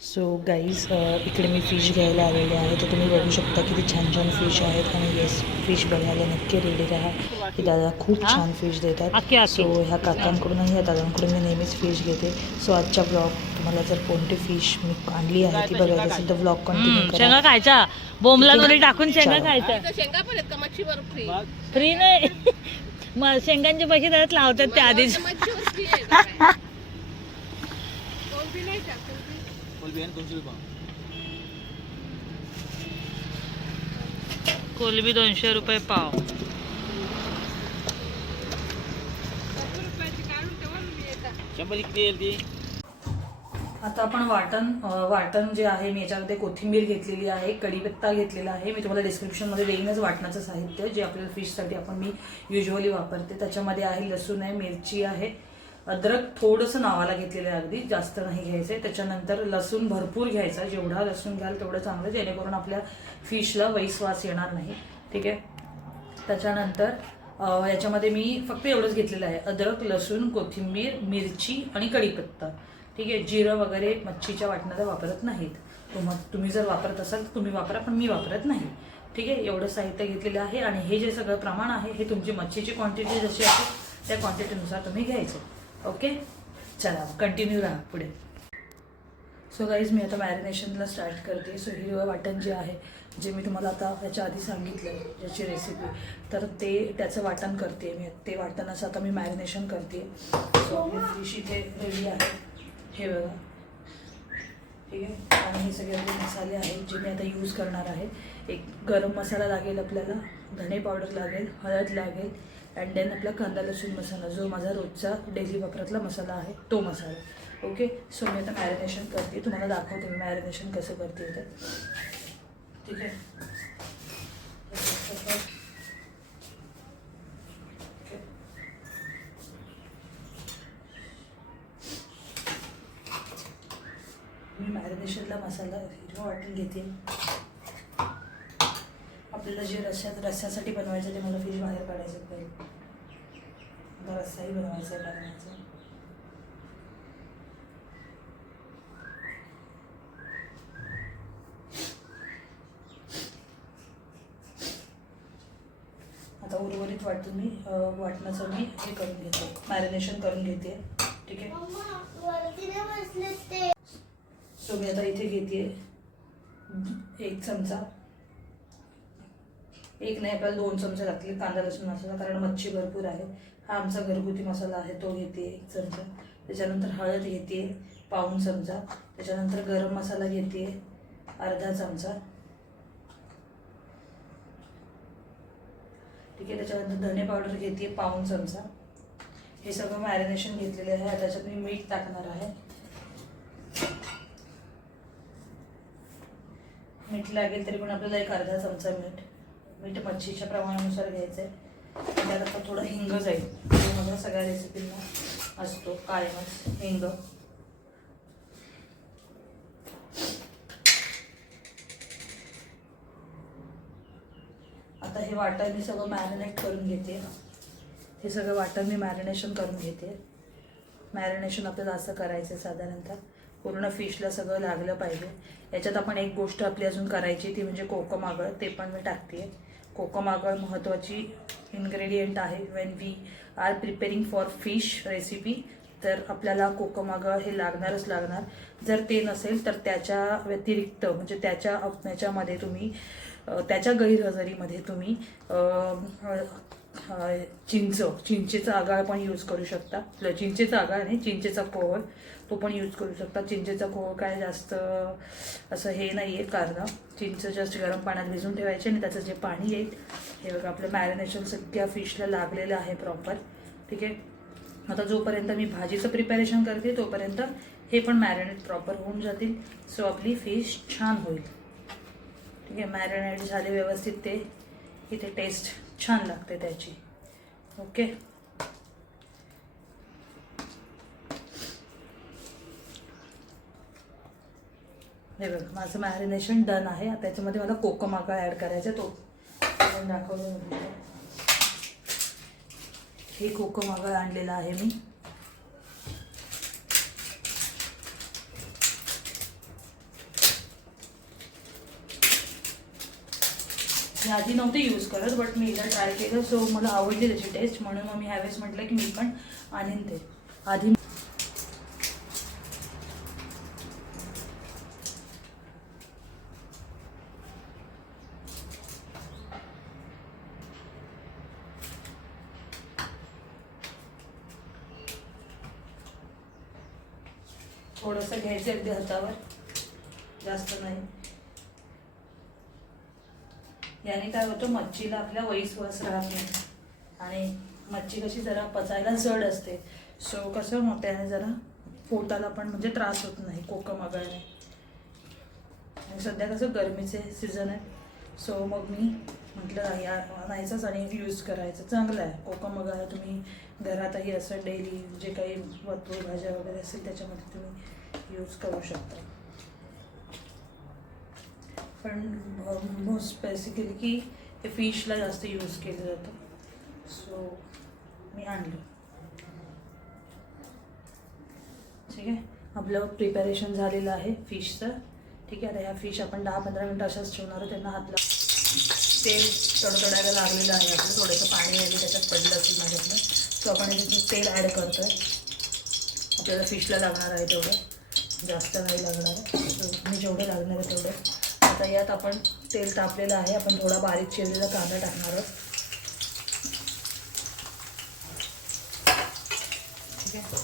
So guys इकडे मी fish घ्यायला आलेले आहे. तर तुम्ही बघू शकता किती छान छान फिश आहेत. आणि येस फिश बघायला नक्की रेडी राहा. हे दादा खूप छान फिश देतात. सो ह्या काकांकडूनही ह्या दादांकडून मी नेहमीच फिश घेते. सो आजच्या ब्लॉग तुम्हाला जर कोणती फिश मी आणली आहे ती बघायची असेल तर ब्लॉग कंटिन्यू शेंगा करा. खायच्या. बोंबलांमध्ये टाकून शेंगा चला. खायच्या शेंगा पण आहेत का? मच्छीवर फ्री फ्री नाही. मग शेंगांचे पैसे त्यात लावतात ते आधीच. कोलबी दोनशे रुपये पाव. आता आपण वाटण वाटण जे आहे मी याच्यामध्ये कोथिंबीर घेतलेली आहे कढीपत्ता घेतलेला आहे. मी तुम्हाला डिस्क्रिप्शनमध्ये देईनच वाटणाचं साहित्य जे आपल्याला फिशसाठी आपण मी युजली वापरते. त्याच्यामध्ये आहे लसूण आहे मिरची आहे अद्रक थोडंसं नावाला घेतलेलं आहे अगदी जास्त नाही घ्यायचं आहे त्याच्यानंतर लसूण भरपूर घ्यायचा. जेवढा लसूण घ्याल तेवढं चांगलं जेणेकरून आपल्या फिशला वैसवास येणार नाही. ठीक आहे? त्याच्यानंतर याच्यामध्ये मी फक्त एवढंच घेतलेलं आहे. अद्रक लसूण कोथिंबीर मिरची आणि कढीपत्ता. ठीक आहे? जिरं वगैरे मच्छीच्या वाटणाला वापरत नाहीत. तुम तुम्ही जर वापरत असाल तर तुम्ही वापरा पण मी वापरत नाही. ठीक आहे? एवढं साहित्य घेतलेलं आहे आणि हे जे सगळं प्रमाण आहे हे तुमची मच्छीची क्वांटिटी जशी आहे त्या क्वांटिटीनुसार तुम्ही घ्यायचं. ओके चला कंटिन्यू राहा पुढे. सो गाईज मी आता मॅरिनेशनला स्टार्ट करते. सो हिरवं वाटण जे आहे जे मी तुम्हाला आता याच्या आधी सांगितलं ज्याची रेसिपी तर ते त्याचं वाटण करते मी. ते वाटणाचं आता मी मॅरिनेशन करते. सो मी फिश इथे रेडी आहे. हे बघा. ठीक आहे? आणि हे सगळे आपले मसाले आहेत जे मी आता यूज करणार आहे. एक गरम मसाला लागेल आपल्याला धने पावडर लागेल हळद लागेल अँड देन आपला कांदा लसूण मसाला जो माझा रोजचा डेली वापरातला मसाला आहे तो मसाला. ओके सो मी आता मॅरिनेशन करते. तुम्हाला दाखवते मी मॅरिनेशन कसं करते ते ठीक आहे? मी मॅरिनेशनला मसाला हिरवा वाटून घेते. आपल्याला जे रस्स्यात रस्स्यासाठी बनवायचं ते मला फिश बाहेर काढायचं पहिले आता रस्साही बनवायचा आहे बनवायचा आता उर्वरित वाटून मी अं, वाटणाचं मी हे करून घेते. मॅरिनेशन करून घेते. ठीक आहे? सो मी आता इथे घेते. एक चमचा. एक नाही आपल्याला दोन चमचे लागतील कांदा लसूण मसाला कारण मच्छी भरपूर आहे. हा आमचा घरगुती मसाला आहे तो घेते एक चमचा. त्याच्यानंतर हळद घेते पाऊण चमचा. त्याच्यानंतर गरम मसाला घेते अर्धा चमचा. ठीक आहे त्याच्यानंतर धने पावडर घेते पाऊण चमचा. हे सगळं मॅरिनेशन घेतलेले आहे. त्याच्यात मी मीठ टाकणार आहे. मीठ लागेल तरी पण आपल्याला एक अर्धा चमचा मीठ. म्हणजे मीठ मच्छीच्या प्रमाणानुसार घ्यायचं आहे. त्यात आता थोडं हिंग जाईल जो माझ्या सगळ्या रेसिपींना असतो. कायमच हिंग. आता हे वाटण मी सगळं मॅरिनेट करून घेते. हे सगळं वाटण मी मॅरिनेशन करून घेते. मॅरिनेशन आपल्याला असं करायचं आहे साधारणतः. पूर्ण फिशला सगळं लागलं पाहिजे. याच्यात आपण एक गोष्ट आपली अजून करायची ती म्हणजे कोकम आगळ. ते पण मी टाकते. कोकम आगळ महत्त्वाची इन्ग्रेडियंट आहे. When we are preparing for fish recipe तर आपल्याला कोकम आगळ हे लागणारच लागणार. जर ते नसेल तर त्याच्या व्यतिरिक्त म्हणजे त्याच्या याच्यामध्ये तुम्ही त्याच्या गैरहजेरीमध्ये तुम्ही चिंच चिंचेचा आगाळ पण यूज करू शकता. चिंचेचा आगाळ नाही चिंचेचा कोहळ तो पण यूज करू शकता. चिंचेचा खोळ काय जास्त असं हे नाही आहे कारण. चिंच जस्ट गरम पाण्यात भिजून ठेवायचे आणि त्याचं जे पाणी येईल हे बघा आपलं मॅरिनेशन सगळ्या फिशला लागलेलं आहे प्रॉपर ठीक आहे? आता जोपर्यंत मी भाजीचं प्रिपॅरेशन करते तोपर्यंत हे पण मॅरिनेट प्रॉपर होऊन जातील. सो आपली फिश छान होईल. ठीक आहे? मॅरिनेट झाले व्यवस्थित ते. इथे टेस्ट छान लागते त्याची. ओके हे बघ माझं मॅरिनेशन डन आहे. त्याच्यामध्ये मला कोकम आगळ ॲड करायचं तो दाखवलं हे कोको आगळ आणलेला आहे मी. आधी नव्हते यूज करत बट मी एकदा ट्राय केलं सो मला आवडली त्याची टेस्ट म्हणून मग मी ह्यावेळेस म्हटलं की मी पण आणीन ते. आधी थोडंसं अगदी हातावर जास्त नाही. याने काय होतं मच्छीला आपल्या वैसवास राहत नाही. आणि मच्छी कशी जरा पचायला जड असते. सो कसं मग त्याने जरा पोटाला पण म्हणजे त्रास होत नाही कोकम वगैरे आणि सध्या कसं गरमीचे सीझन आहे. सो मग मी म्हटलं या आणायचंच आणि यूज करायचं. चांगलं आहे. कोकम वगैरे तुम्ही घरातही असं डेली जे काही वस्तू भाज्या वगैरे असेल त्याच्यामध्ये तुम्ही यूज करू शकता. पण मोस्ट बेसिकली की हे फिशला जास्त यूज केलं जातं. सो मी आणलं. ठीक आहे? आपलं प्रिपॅरेशन झालेलं आहे फिशचं ठीक आहे? आता ह्या फिश आपण दहा पंधरा मिनटं अशाच ठेवणार आहोत. त्यांना हातला तेल तडतडायला लागलेलं आहे. आपलं थोडंसं पाणी आहे त्याच्यात पडलं असेल माझ्याकडं. सो आपण तेल ॲड करतो आहे आपल्याला फिशला लागणार आहे तेवढं. जास्त नाही लागणार मी जेवढे लागणार आहे तेवढे. आता यात आपण तेल तापलेलं आहे. आपण थोडा बारीक चिरलेला कांदा टाकणार आहोत ठीक आहे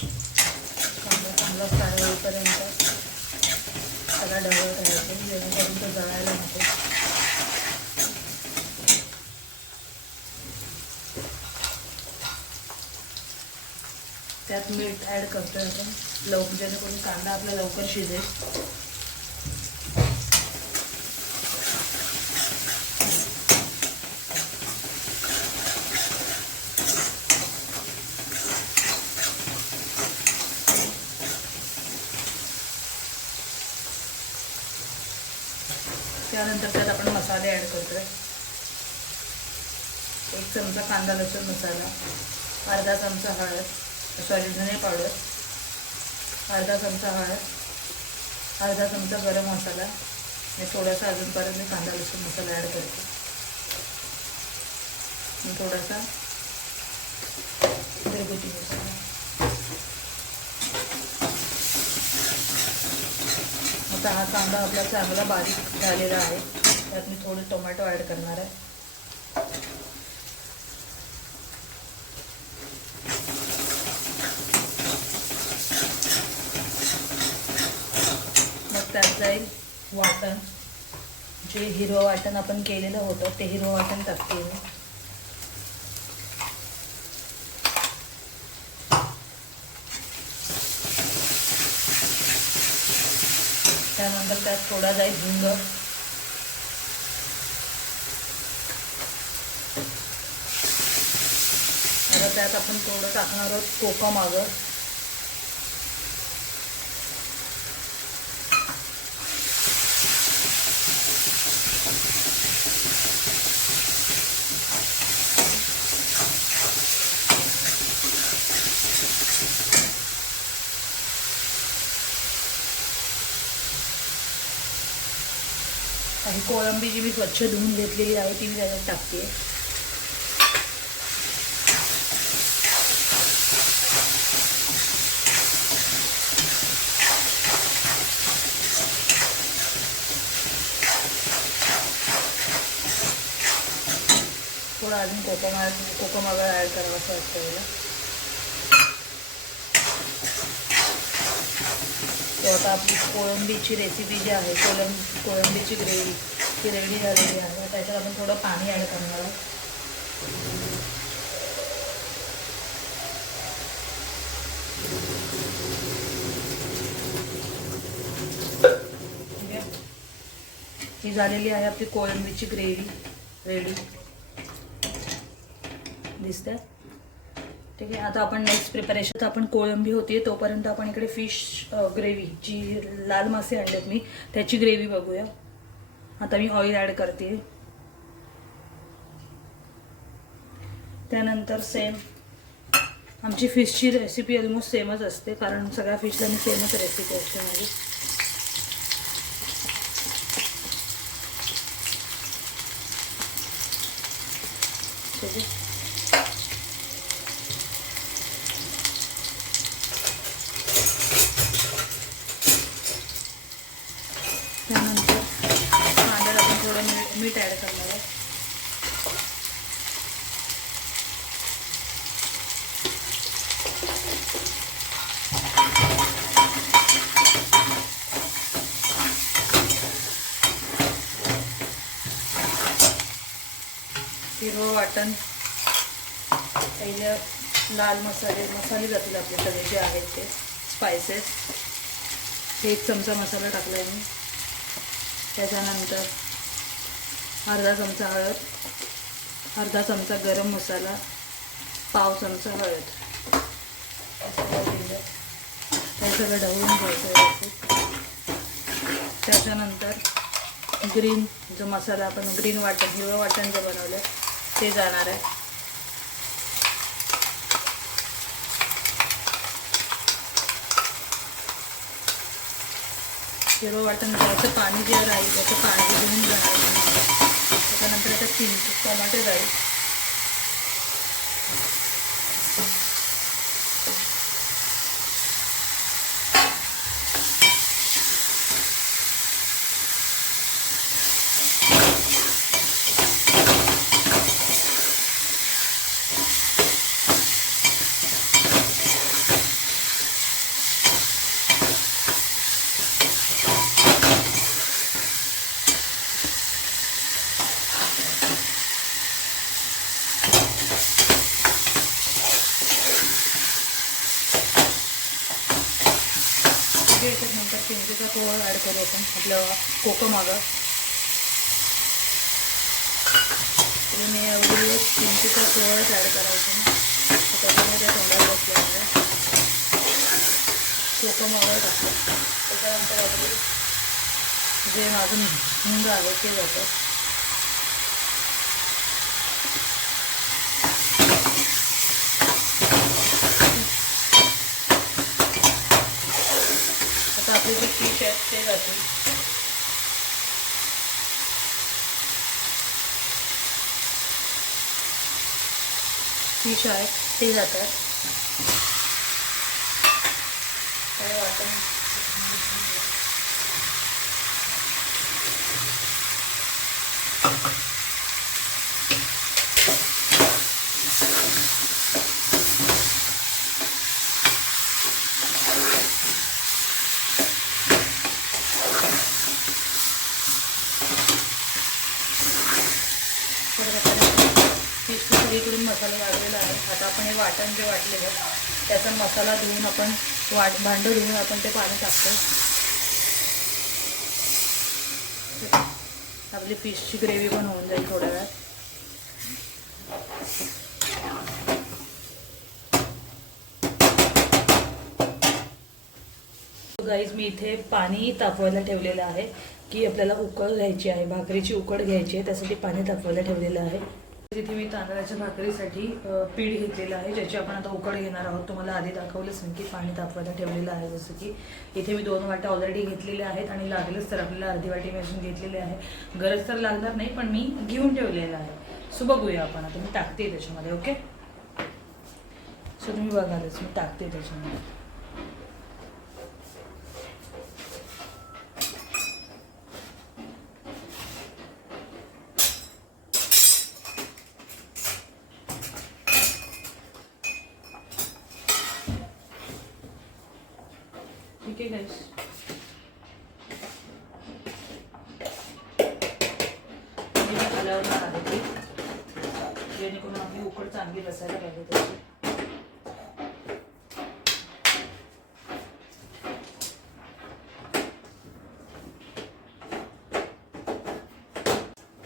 कांदा चांगला फ्राय होईपर्यंत सगळा ढवळत राहायचं जेणेकरून तो जळायला नको त्यात मीठ ॲड करतोय आपण. लवकर जेणेकरून कांदा आपला लवकर शिजेल. त्यानंतर त्यात आपण मसाले ॲड करतोय. एक चमचा कांदा लसूण मसाला अर्धा चमचा हळद सॉरी धने पावडर अर्धा चमचा हळद अर्धा चमचा गरम मसाला. आणि थोडासा अजून परत मी कांदा लसूण मसाला ॲड करते. मी थोडासा घरगुती मसाला. आता हा कांदा आपला चांगला बारीक झालेला आहे. त्यात मी थोडं टोमॅटो ॲड करणार आहे. मग वाटण जे हिरवं वाटण आपण केलेलं होतं ते हिरवं वाटण टाकते मी. त्यानंतर त्यात थोडा जाईल हिंग आता त्यात आपण थोडं टाकणार आहोत कोकम आगं काही कोळंबी जी मी स्वच्छ धुवून घेतलेली आहे ती मी त्याच्यात टाकते. थोडं अजून कोकम कोकम वगैरे ॲड करावं असं वाटतं मला. तो आता आपली कोळंबीची रेसिपी जी आहे कोलंब कोळंबीची ग्रेव्ही ती रेडी झालेली आहे. त्याच्यात आपण थोडं पाणी ॲड करणार आहोत. ही झालेली आहे आपली कोळंबीची ग्रेव्ही रेडी दिसते ठीक आहे. आता आपण नेक्स्ट प्रिपरेशन आपण कोळंबी होती तोपर्यंत आपण इकडे फिश ग्रेव्ही जी लाल मासे आणलेत मी त्याची ग्रेव्ही बघूया. आता मी ऑइल ॲड करते. त्यानंतर सेम आमची फिशची रेसिपी ऑलमोस्ट सेमच असते कारण सगळ्या फिशला मी सेमच रेसिपी असते माझी. ठीक आहे त्यानंतर कांद्यात आपण थोडं मीठ मीठ ॲड करणार आहे हिरवं वाटण. पहिल्या लाल मसाले मसाले जातील आपले सगळे जे आहेत ते स्पायसेस एक चमचा मसाला टाकला आहे मी. त्याच्यानंतर अर्धा चमचा हळद अर्धा चमचा गरम मसाला पाव चमचा हळद. हे सगळं हे सगळं ढवळून घ्यायचं व्यवस्थित. त्याच्यानंतर ग्रीन जो मसाला आपण ग्रीन वाटण हिरवं वाटण जे बनवलं ते जाणार आहे. हिरवं वाटण त्याचं पाणी जे राहील त्याचं पाणी घेऊन जाणार त्याच्यानंतर त्याच्यात तीन टोमॅटो जाईल म्हणजे याच्यात नंतर चिंचेचा पोळ ॲड आपलं आपण आपल्या मी एवढी चिंचीचा पोळच ॲड करायचं. त्याच्यामुळे त्या तोंडात बसल्यामुळे कोकमागं टाकलं त्याच्यानंतर आपली जे माझं हिंग आहे ते जातं आता आपले जे फिश आहेत ते जातील फिश आहेत ते जातात. काय वाटण फिश सगळीकडून मसाला वाढलेला आहे आता आपण हे वाटण जे वाटलेलं त्याचा मसाला धुवून आपण वाट भांडं धुवून आपण ते पाणी टाकतो. आपली फिशची ग्रेव्ही पण होऊन जाईल थोड्या वेळात. गाईज मी इथे पाणी तापवायला ठेवलेलं आहे की आपल्याला उकळ घ्यायची आहे भाकरीची उकळ घ्यायची आहे त्यासाठी पाणी तापवायला ठेवलेलं आहे. तिथे मी तांदळाच्या भाकरीसाठी पीठ घेतलेलं आहे ज्याची आपण आता उकड घेणार आहोत. तुम्हाला आधी दाखवलंच नाही की पाणी तापवायला ठेवलेलं आहे जसं की. इथे मी दोन वाट्या ऑलरेडी घेतलेल्या आहेत आणि लागलंच तर आपल्याला अर्धी वाटी मी अजून घेतलेली आहे. गरज तर लागणार नाही पण मी घेऊन ठेवलेलं आहे. सो बघूया आपण. आता मी टाकते त्याच्यामध्ये ओके? सो तुम्ही बघालच मी टाकते त्याच्यामध्ये. ठीक आहे गाईस जेणेकरून आपली उकड चांगली बसायला पाहिजे त्याची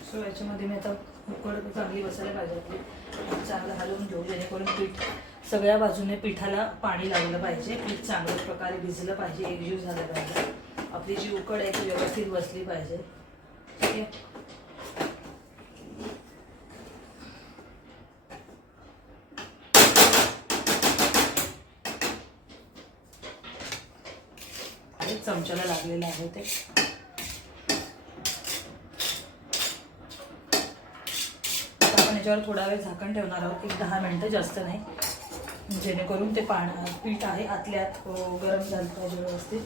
सो याच्यामध्ये मी आता उकड चांगली बसायला पाहिजे आपली. चांगलं हलवून घेऊ जेणेकरून पीठ सगळ्या बाजूने पिठाला पाणी लावलं पाहिजे. पीठ चांगल्या प्रकारे भिजलं पाहिजे. एकजीव झालं पाहिजे. आपली जी उकड आहे ती व्यवस्थित बसली पाहिजे. ठीक आहे? चमच्याला लागलेलं आहे ते. आपण याच्यावर थोडा वेळ झाकण ठेवणार आहोत. एक दहा मिनटं जास्त नाही. जेणेकरून ते पाण्या पीठ आहे आतल्या आत गरम झालं पाहिजे व्यवस्थित.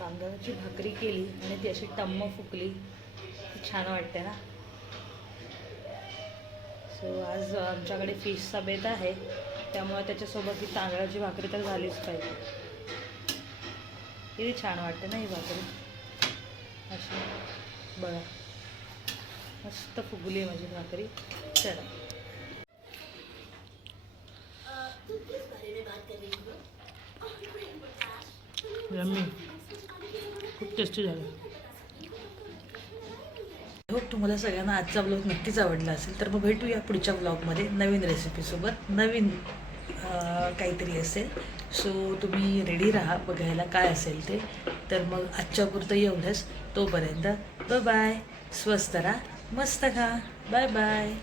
तांदळाची भाकरी केली आणि ती अशी टम्म फुकली. ती छान वाटते ना. सो आज आमच्याकडे फिशचा बेत आहे. त्यामुळे त्याच्यासोबत ही तांदळाची भाकरी तर झालीच पाहिजे. किती छान वाटते ना ही भाकरी. अशी बरं मस्त फुगली माझी भाकरी. चला. यम्मी खूप टेस्टी झालं. होप तुम्हाला सगळ्यांना आजचा ब्लॉग नक्कीच आवडला असेल. तर मग भेटूया पुढच्या ब्लॉगमध्ये नवीन रेसिपीसोबत नवीन काहीतरी असेल. सो तुम्ही रेडी राहा बघायला काय असेल ते. तर मग आजच्यापुरतं एवढंच. तोपर्यंत बाय स्वस्त राहा. मस्त खा. Bye bye.